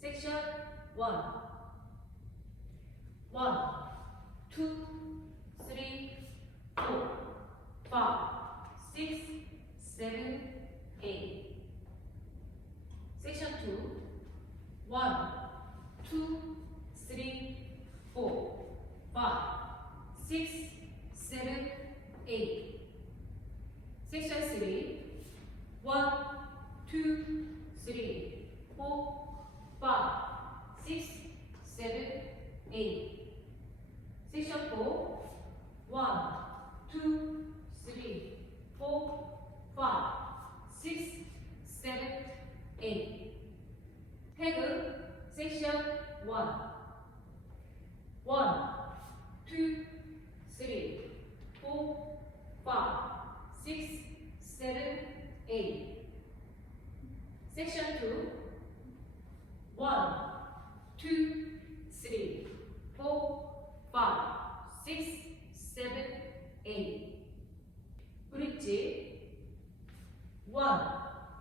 섹션 1 2, 3, 4, 5, 6, 7, 8 섹션 2 1, 2, 3, 4, 5, 6, 7, 8 섹션 3 1, 2, 3, 4, 5, 6, 7, 8 섹션 4 1, 2, 3, 4, 5, 6, 7, 8 태그 섹션 1 1, 2, 3, 4, 5, 6, 7, 8 섹션 2 1, 2, 3, 4, 5, 6, 7, 8 브릿지 1,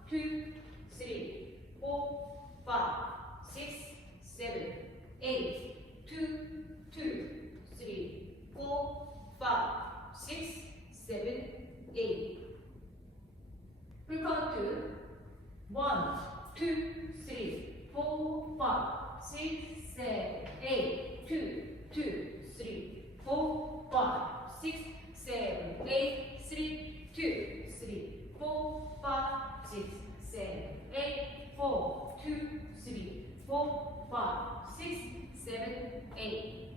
2, 3, 4, 5, 6, 7, 8 2, 2, 3, 4, 5, 6, 7, 8 풀카운트 1, 2, 3, 4, 5, 6, 7, 8 2, 2, 3, 4, 5, 6, 7, 8 3, 2, 3, 4, 5, 6, 7, 8 4, 2, 3, 4, 5, 6, 7, 8